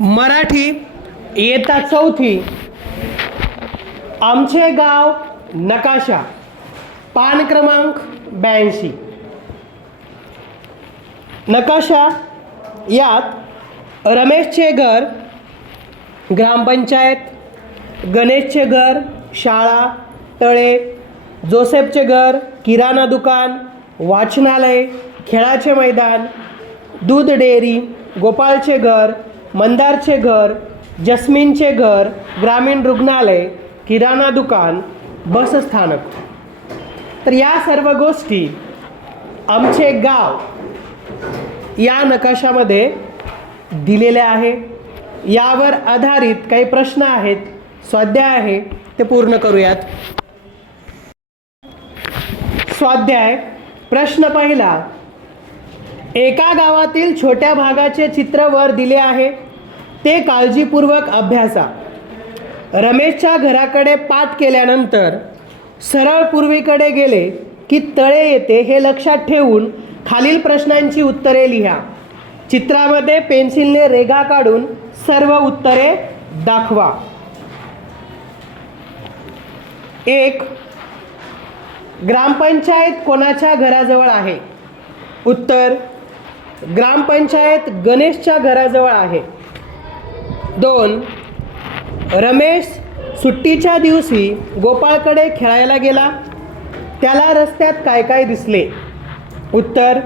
मराठी येता चौथी. आमचे गाव नकाशा. पान क्रमांक ब्याऐंशी. नकाशा यात रमेशचे घर ग्रामपंचायत गणेशचे घर शाळा तळे जोसेफचे घर किराणा दुकान वाचनालय खेळाचे मैदान दूध डेअरी गोपाळचे घर मंदारचे घर जस्मिनचे घर ग्रामीण रुग्णालय किराणा दुकान बसस्थानक. तर या सर्व गोष्टी आमचे गाव या नकाशामध्ये दिलेले आहे. यावर आधारित काही प्रश्न आहेत स्वाध्याय आहे ते पूर्ण करूयात. स्वाध्याय प्रश्न पहिला एका गावातील छोट्या भागाचे चित्र वर दिले आहे. ते काळजीपूर्वक अभ्यासा. रमेशच्या घराकडे पाठ केल्यानंतर सरळ पूर्वीकडे गेले की तळे येते हे लक्षात ठेवून खालील प्रश्नांची उत्तरे लिहा. चित्रामध्ये पेन्सिलने रेगा काढून सर्व उत्तरे दाखवा. एक ग्रामपंचायत कोणाच्या घराजवळ आहे? उत्तर ग्रामपंचायत गणेशच्या घराजवळ आहे. दोन रमेश सुट्टीच्या दिवशी गोपाळकडे खेळायला गेला. त्याला रस्त्यात काय काय दिसले? उत्तर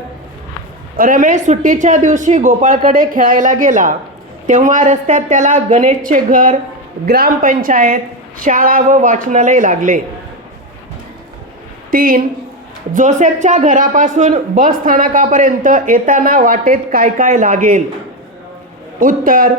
रमेश सुट्टीच्या दिवशी गोपाळकडे खेळायला गेला. तेव्हा रस्त्यात त्याला गणेशचे घर ग्रामपंचायत शाळा व वाचनालय लागले. तीन जोसेफच्या घरापासून बस स्थानकापर्यंत येताना वाटेत काय काय लागेल? उत्तर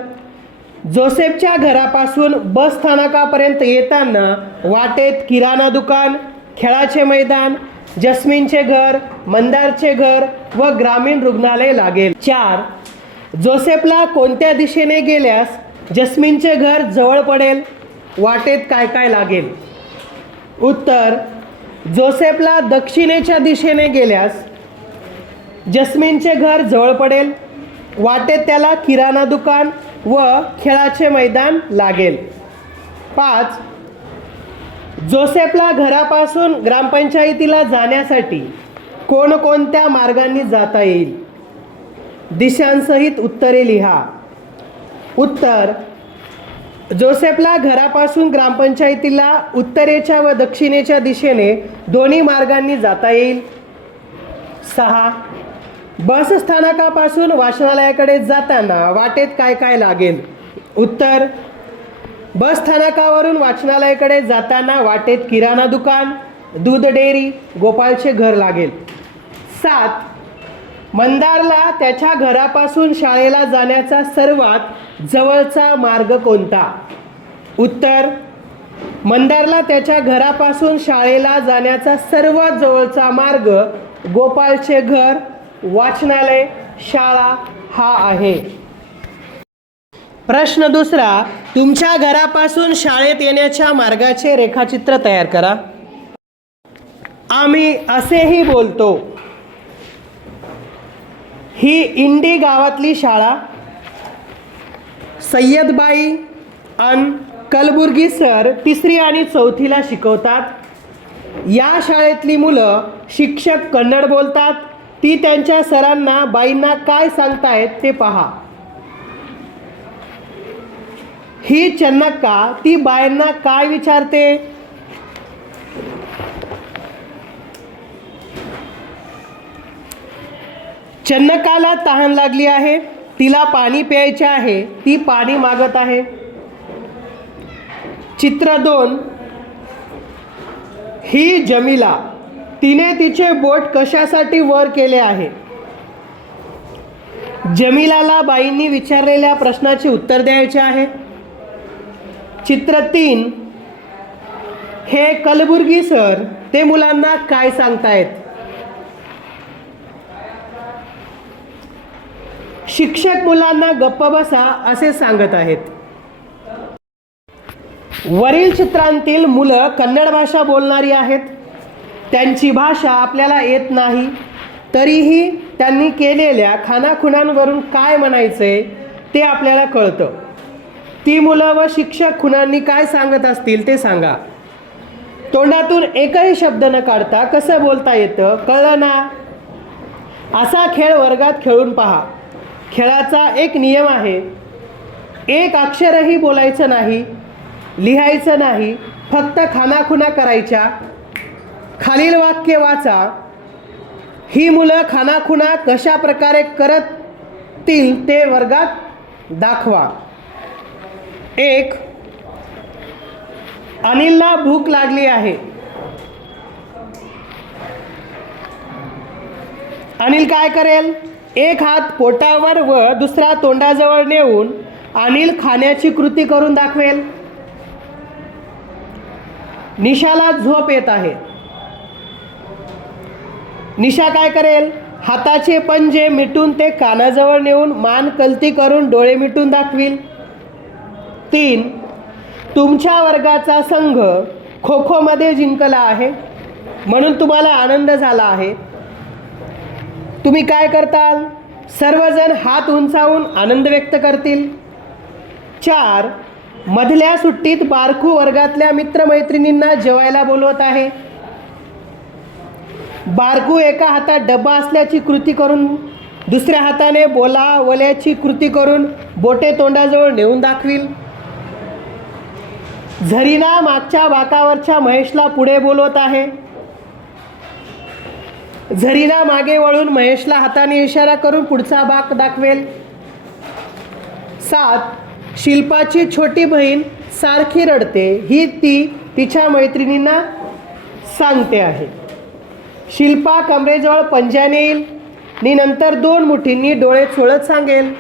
जोसेफच्या घरापासून बस स्थानकापर्यंत येताना वाटेत किराणा दुकान खेळाचे मैदान जस्मिनचे घर मंदारचे घर व ग्रामीण रुग्णालय लागेल. चार जोसेफला कोणत्या दिशेने गेल्यास जस्मिनचे घर जवळ पडेल? वाटेत काय काय लागेल? उत्तर जोसेफला दक्षिणेच्या दिशेने गेल्यास जस्मिनचे घर जवळ पडेल वाटेत त्याला किराणा दुकान व खेळाचे मैदान लागेल. पाच जोसेफला घरापासून ग्रामपंचायतीला जाण्यासाठी कोणकोणत्या मार्गांनी जाता येईल? दिशांसहित उत्तरे लिहा. उत्तर जोसेफला घरापासून ग्रामपंचायतीला उत्तरेच्या व दक्षिणेच्या दिशेने दोन्ही मार्गांनी जाता येईल. सहा. बस स्थानकापासून वाचनालयाकडे जाताना वाटेत काय काय लागेल? उत्तर. बस स्थानकावरून वाचनालयाकडे जाताना वाटेत किराणा दुकान दूध डेअरी गोपाळचे घर लागेल. सात. मंदारला त्याच्या घरापासून शाळेला जाण्याचा सर्वात जवळचा मार्ग कोणता? उत्तर मंदारला त्याच्या घरापासून शाळेला जाण्याचा सर्वात जवळचा मार्ग गोपाळचे घर वाचनालय शाळा हा आहे. प्रश्न दुसरा तुमच्या घरापासून शाळेत येण्याच्या मार्गाचे रेखाचित्र तयार करा. आम्ही असेही बोलतो ही इंडी गावातली शाळा सय्यदबाई अन कलबुर्गी सर तिसरी आणि चौथीला शिकवतात. या शाळेतली मुलं शिक्षक कन्नड बोलतात. ती त्यांच्या सरांना बाईंना काय सांगतायत ते पहा. ही चन्नक्का ती बायांना काय विचारते? चन्नकाला तहान लागली आहे. तिला पाणी प्यायचे आहे ती पाणी मागत आहे. चित्र दोन. ही जमीला. तिने तिचे बोट कशासाठी वर केले आहे? जमीलाला बाईंनी विचारलेल्या प्रश्नाचे उत्तर द्यायचे आहे. चित्र तीन. हे कलबुर्गी सर ते मुलांना काय सांगतायत? शिक्षक मुलांना गप्प बसा असे सांगत आहेत. वरील चित्रांतील मुलं कन्नड भाषा बोलणारी आहेत. त्यांची भाषा आपल्याला येत नाही. तरीही त्यांनी केलेल्या खानाखुणांवरून काय म्हणायचंय ते आपल्याला कळतं. ती मुलं व शिक्षक खुणांनी काय सांगत असतील ते सांगा. तोंडातून एकही शब्द न काढता कसं बोलता येतं कळलं ना? असा खेळ वर्गात खेळून पहा. खेळाचा एक नियम आहे. एक अक्षरही बोलायचं नाही लिहायचं नाही फक्त खानाखुना करायच्या. खालील वाक्य वाचा ही मुलं खानाखुना कशा प्रकारे करतील ते वर्गात दाखवा. एक अनिलला भूक लागली आहे. अनिल काय करेल? एक हात पोटावर व दुसरा तोंडाजवळ नेऊन अनिल खाण्याची कृती करून दाखवेल. निशाला झोप येत आहे. निशा काय करेल? हाताचे पंजे मिटून ते कानाजवळ नेऊन मान कलती करून डोळे मिटून दाखवील. तीन तुमच्या वर्गाचा संघ खो खोमध्ये जिंकला आहे. म्हणून तुम्हाला आनंद झाला आहे. तुम्ही काय करताल? सर्वजण हात उंचावून आनंद व्यक्त करतील. चार मधल्या सुट्टीत बारकू वर्गातल्या मित्रमैत्रिणींना जेवायला बोलवत आहे. बारकू एका हातात डब्बा असल्याची कृती करून दुसऱ्या हाताने बोला वल्याची कृती करून बोटे तोंडाजवळ नेऊन दाखवील. झरीना मागच्या बाकावरच्या महेशला पुढे बोलवत आहे. झरीला मागे वळून महेशला हाताने इशारा करून पुढचा बाक दाखवेल. सात शिल्पाची छोटी बहीण सारखी रडते. ही ती तिच्या मैत्रिणींना सांगते आहे. शिल्पा कमरेजवळ पंजाने येईल. नी नंतर दोन मुठींनी डोळे चोळत सांगेल.